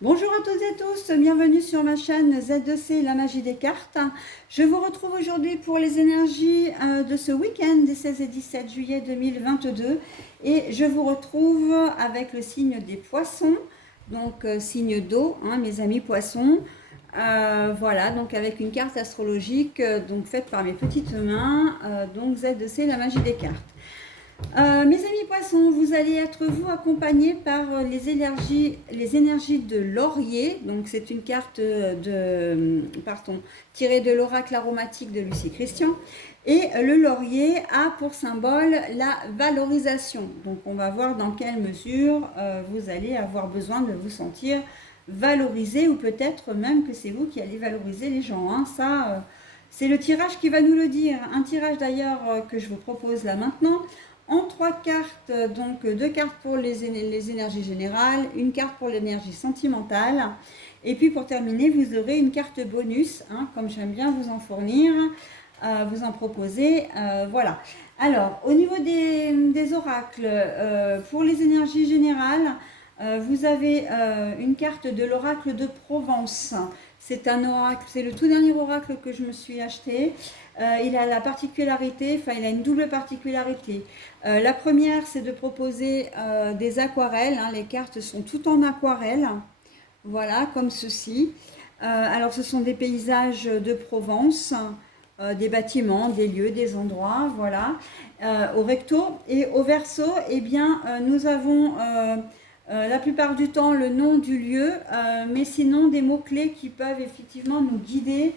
Bonjour à toutes et tous, bienvenue sur ma chaîne Z2C, la magie des cartes. Je vous retrouve aujourd'hui pour les énergies de ce week-end des 16 et 17 juillet 2022 et je vous retrouve avec le signe des poissons, donc signe d'eau, mes amis poissons. Voilà, donc avec une carte astrologique donc faite par mes petites mains, donc Z2C, la magie des cartes. Mes amis poissons, vous allez être vous accompagnés par les énergies de laurier. Donc c'est une carte tirée de l'oracle aromatique de Lucie Christian. Et le laurier a pour symbole la valorisation. Donc on va voir dans quelle mesure vous allez avoir besoin de vous sentir valorisé, ou peut-être même que c'est vous qui allez valoriser les gens. C'est le tirage qui va nous le dire. Un tirage d'ailleurs que je vous propose là maintenant en 3 cartes, donc 2 cartes pour les énergies générales, une carte pour l'énergie sentimentale, et puis pour terminer vous aurez une carte bonus, comme j'aime bien vous en fournir, vous en proposer, voilà. Alors au niveau des oracles, pour les énergies générales, vous avez une carte de l'oracle de Provence. C'est un oracle, c'est le tout dernier oracle que je me suis acheté. Il a la particularité, il a une double particularité. La première, c'est de proposer des aquarelles. Les cartes sont toutes en aquarelle. Voilà, comme ceci. Alors, ce sont des paysages de Provence, des bâtiments, des lieux, des endroits. Voilà. Au recto et au verso, eh bien, nous avons la plupart du temps le nom du lieu, mais sinon des mots-clés qui peuvent effectivement nous guider,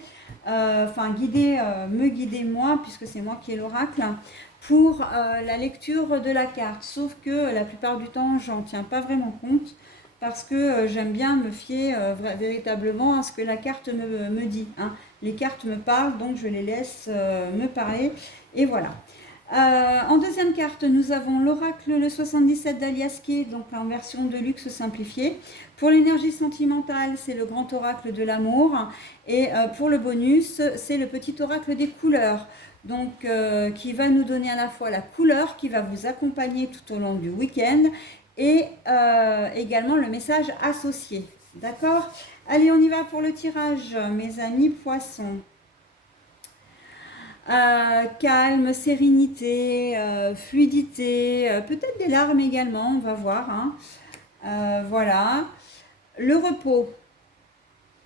me guider moi, puisque c'est moi qui ai l'oracle, pour la lecture de la carte. Sauf que la plupart du temps, j'en tiens pas vraiment compte, parce que j'aime bien me fier véritablement à ce que la carte me dit. Les cartes me parlent, donc je les laisse me parler, et voilà. En deuxième carte, nous avons l'oracle le 77 d'Aliaskier, donc en version de luxe simplifiée. Pour l'énergie sentimentale, c'est le grand oracle de l'amour. Et pour le bonus, c'est le petit oracle des couleurs. Donc, qui va nous donner à la fois la couleur qui va vous accompagner tout au long du week-end et également le message associé. D'accord? Allez, on y va pour le tirage, mes amis poissons. Calme, sérénité, fluidité, peut-être des larmes également, on va voir. Voilà. Le repos.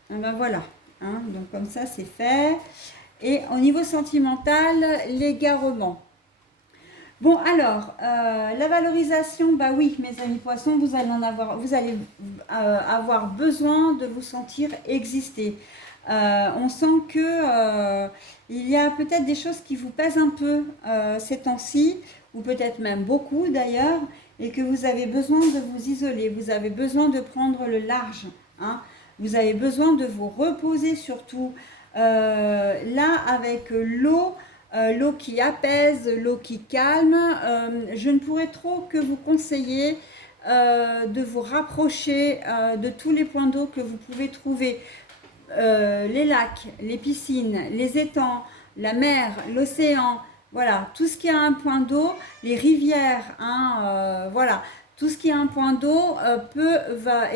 Ben voilà. Donc comme ça, c'est fait. Et au niveau sentimental, l'égarement. Bon, alors, la valorisation, bah oui, mes amis poissons, vous allez avoir besoin de vous sentir exister. On sent que il y a peut-être des choses qui vous pèsent un peu ces temps-ci, ou peut-être même beaucoup d'ailleurs, et que vous avez besoin de vous isoler, vous avez besoin de prendre le large. Vous avez besoin de vous reposer surtout. Là, avec l'eau qui apaise, l'eau qui calme, je ne pourrais trop que vous conseiller de vous rapprocher de tous les points d'eau que vous pouvez trouver. Les lacs, les piscines, les étangs, la mer, l'océan, voilà, tout ce qui a un point d'eau, les rivières, voilà, tout ce qui a un point d'eau va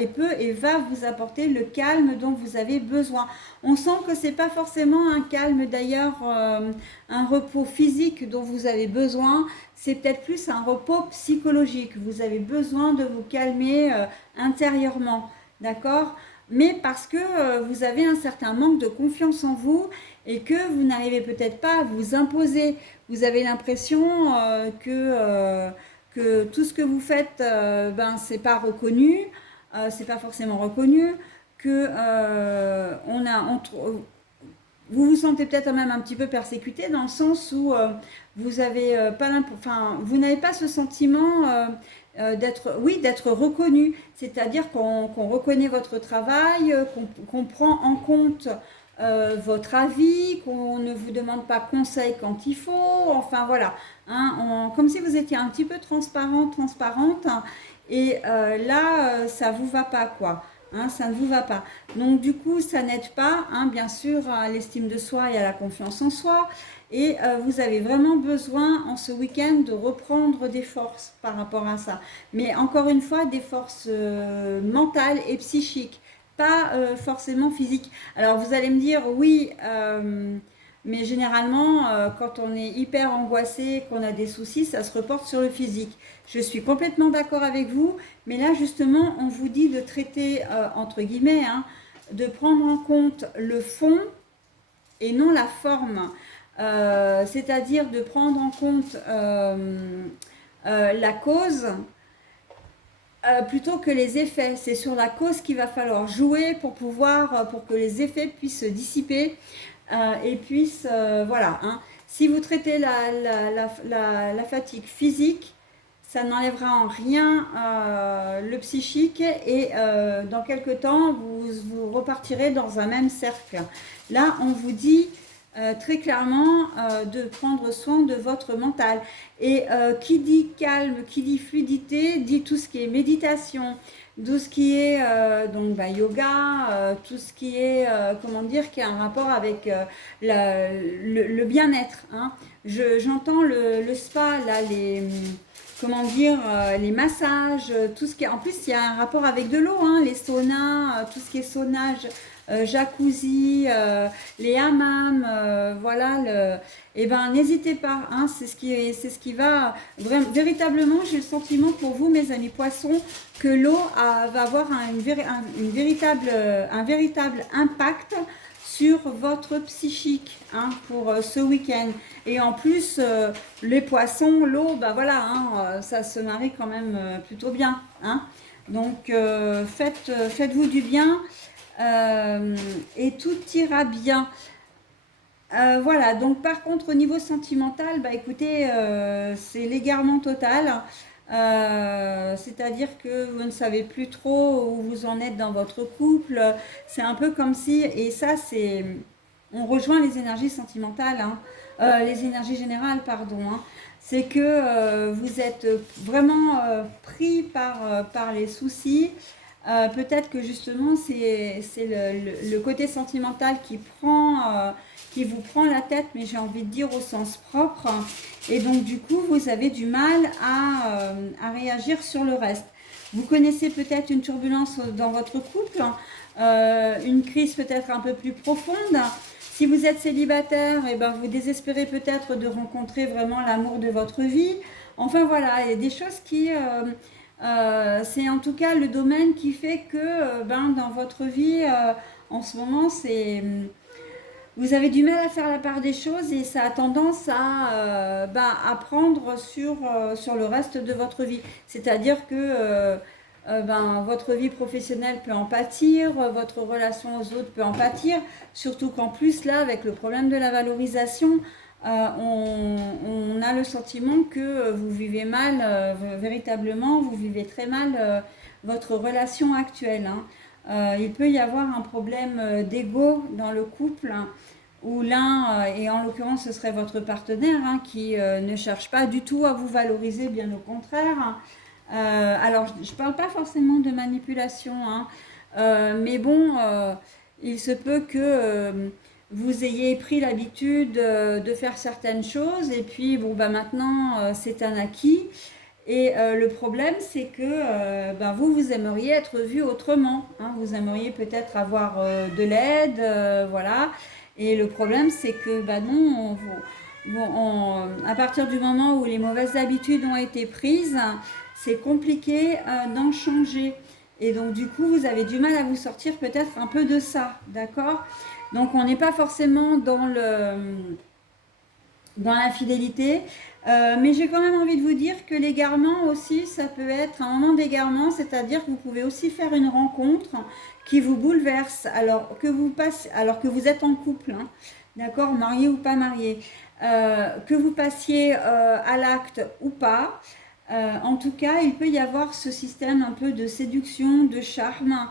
vous apporter le calme dont vous avez besoin. On sent que c'est pas forcément un calme d'ailleurs, un repos physique dont vous avez besoin, c'est peut-être plus un repos psychologique. Vous avez besoin de vous calmer intérieurement, d'accord? Mais parce que vous avez un certain manque de confiance en vous et que vous n'arrivez peut-être pas à vous imposer. Vous avez l'impression que tout ce que vous faites, c'est pas reconnu, c'est pas forcément reconnu, que vous vous sentez peut-être même un petit peu persécuté dans le sens où vous avez vous n'avez pas ce sentiment d'être reconnu, c'est-à-dire qu'on reconnaît votre travail, qu'on prend en compte votre avis, qu'on ne vous demande pas conseil quand il faut, enfin voilà, comme si vous étiez un petit peu transparente, et là ça vous va pas quoi. hein, ça ne vous va pas. Donc du coup, ça n'aide pas, hein, bien sûr, à l'estime de soi et à la confiance en soi. Et vous avez vraiment besoin en ce week-end de reprendre des forces par rapport à ça. Mais encore une fois, des forces mentales et psychiques, pas forcément physiques. Alors vous allez me dire, oui, mais généralement, quand on est hyper angoissé, qu'on a des soucis, ça se reporte sur le physique. Je suis complètement d'accord avec vous, mais là justement, on vous dit de traiter, entre guillemets, hein, de prendre en compte le fond et non la forme. C'est-à-dire de prendre en compte la cause plutôt que les effets. C'est sur la cause qu'il va falloir jouer pour pouvoir, pour que les effets puissent se dissiper et puissent, voilà. Hein. Si vous traitez la fatigue physique, ça n'enlèvera en rien le psychique et dans quelques temps, vous repartirez dans un même cercle. Là, on vous dit très clairement de prendre soin de votre mental. Et qui dit calme, qui dit fluidité, dit tout ce qui est méditation, tout ce qui est donc yoga, tout ce qui est comment dire, qui a un rapport avec le bien-être. Hein. J'entends le spa là, les comment dire, les massages, tout ce qui est, en plus il y a un rapport avec de l'eau, hein, les saunas, tout ce qui est saunage, jacuzzi, les hammams, voilà, et ben n'hésitez pas, hein, c'est ce qui va véritablement, j'ai le sentiment pour vous mes amis poissons que l'eau va avoir un véritable impact sur votre psychique, hein, pour ce week-end. Et en plus, les poissons, l'eau, bah voilà, hein, ça se marie quand même plutôt bien. Hein. Donc faites-vous du bien et tout ira bien. Voilà, donc par contre au niveau sentimental, bah écoutez, c'est l'égarement total. C'est-à-dire que vous ne savez plus trop où vous en êtes dans votre couple. C'est un peu comme si, et ça c'est, on rejoint les énergies sentimentales, hein, les énergies générales, pardon. Hein. C'est que vous êtes vraiment pris par les soucis. Peut-être que justement c'est le côté sentimental qui vous prend la tête, mais j'ai envie de dire au sens propre. Et donc du coup, vous avez du mal à réagir sur le reste. Vous connaissez peut-être une turbulence dans votre couple, une crise peut-être un peu plus profonde. Si vous êtes célibataire, et ben vous désespérez peut-être de rencontrer vraiment l'amour de votre vie. Enfin voilà, il y a des choses qui... c'est en tout cas le domaine qui fait que dans votre vie, en ce moment, vous avez du mal à faire la part des choses et ça a tendance à prendre sur le reste de votre vie. C'est-à-dire que votre vie professionnelle peut en pâtir, votre relation aux autres peut en pâtir, surtout qu'en plus, là, avec le problème de la valorisation, on a le sentiment que vous vivez mal, véritablement, vous vivez très mal votre relation actuelle. Hein. Il peut y avoir un problème d'ego dans le couple, hein, où l'un, et en l'occurrence ce serait votre partenaire, hein, qui ne cherche pas du tout à vous valoriser, bien au contraire. Hein. Alors je ne parle pas forcément de manipulation, hein, mais bon, il se peut que vous ayez pris l'habitude de faire certaines choses et puis bon maintenant c'est un acquis. Et le problème, c'est que vous aimeriez être vu autrement. Hein. Vous aimeriez peut-être avoir de l'aide, voilà. Et le problème, c'est que non, à partir du moment où les mauvaises habitudes ont été prises, c'est compliqué d'en changer. Et donc, du coup, vous avez du mal à vous sortir peut-être un peu de ça, d'accord? Donc, on n'est pas forcément dans l'infidélité. Mais j'ai quand même envie de vous dire que l'égarement aussi, ça peut être un moment d'égarement, c'est-à-dire que vous pouvez aussi faire une rencontre qui vous bouleverse alors que vous êtes en couple, hein, d'accord, marié ou pas marié, que vous passiez à l'acte ou pas. En tout cas, il peut y avoir ce système un peu de séduction, de charme,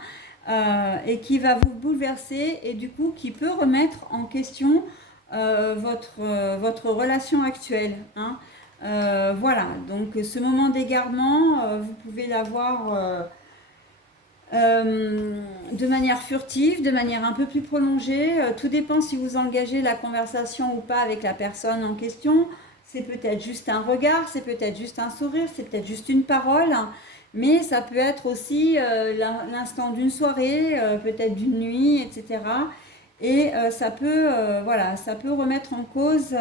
et qui va vous bouleverser et du coup qui peut remettre en question votre relation actuelle. Hein. Voilà, donc ce moment d'égarement, vous pouvez l'avoir de manière furtive, de manière un peu plus prolongée. Tout dépend si vous engagez la conversation ou pas avec la personne en question. C'est peut-être juste un regard, c'est peut-être juste un sourire, c'est peut-être juste une parole, mais ça peut être aussi l'instant d'une soirée, peut-être d'une nuit, etc. Et voilà, ça peut remettre en cause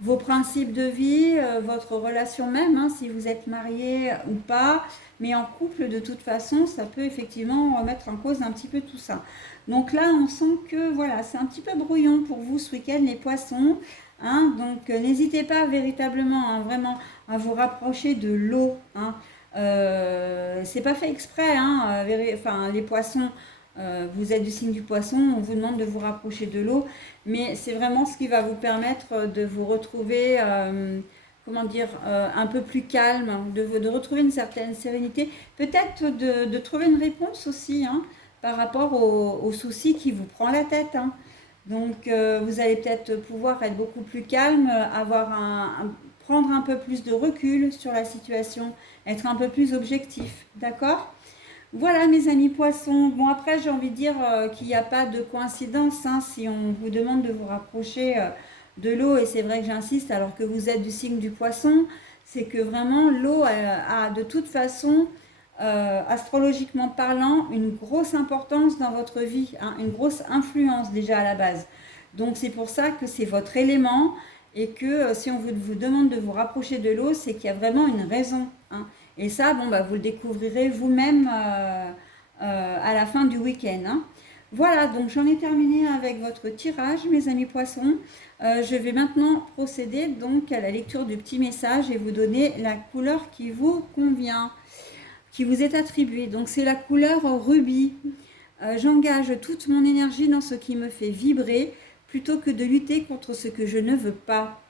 vos principes de vie, votre relation même, hein, si vous êtes marié ou pas. Mais en couple, de toute façon, ça peut effectivement remettre en cause un petit peu tout ça. Donc là, on sent que voilà, c'est un petit peu brouillon pour vous ce week-end, les poissons. Hein. Donc n'hésitez pas véritablement, hein, vraiment, à vous rapprocher de l'eau. Hein. C'est pas fait exprès, hein, enfin, les poissons, vous êtes du signe du poisson, on vous demande de vous rapprocher de l'eau, mais c'est vraiment ce qui va vous permettre de vous retrouver, comment dire, un peu plus calme, de retrouver une certaine sérénité, peut-être de trouver une réponse aussi, hein, par rapport aux soucis qui vous prend la tête. Hein. Donc vous allez peut-être pouvoir être beaucoup plus calme, prendre un peu plus de recul sur la situation, être un peu plus objectif, d'accord? Voilà mes amis poissons. Bon après j'ai envie de dire qu'il n'y a pas de coïncidence, hein, si on vous demande de vous rapprocher de l'eau, et c'est vrai que j'insiste alors que vous êtes du signe du poisson, c'est que vraiment l'eau a de toute façon, astrologiquement parlant, une grosse importance dans votre vie, hein, une grosse influence déjà à la base. Donc c'est pour ça que c'est votre élément, et que si on vous demande de vous rapprocher de l'eau, c'est qu'il y a vraiment une raison. Hein. Et ça, bon, bah, vous le découvrirez vous-même à la fin du week-end. Hein. Voilà, donc j'en ai terminé avec votre tirage, mes amis poissons. Je vais maintenant procéder donc à la lecture du petit message et vous donner la couleur qui vous convient, qui vous est attribuée. Donc c'est la couleur rubis. J'engage toute mon énergie dans ce qui me fait vibrer plutôt que de lutter contre ce que je ne veux pas.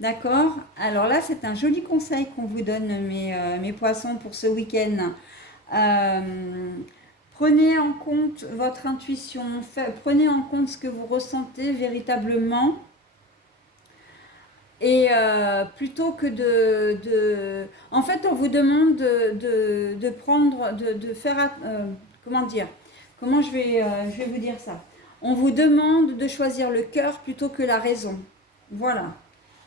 D'accord? Alors là, c'est un joli conseil qu'on vous donne, mes poissons, pour ce week-end. Prenez en compte votre intuition, prenez en compte ce que vous ressentez véritablement. Et plutôt que En fait, on vous demande de prendre, de faire... comment dire? Je vais vous dire ça. On vous demande de choisir le cœur plutôt que la raison. Voilà.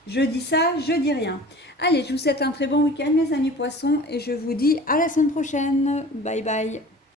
Je dis ça, je dis rien. Allez, je vous souhaite un très bon week-end, mes amis poissons, et je vous dis à la semaine prochaine. Bye bye.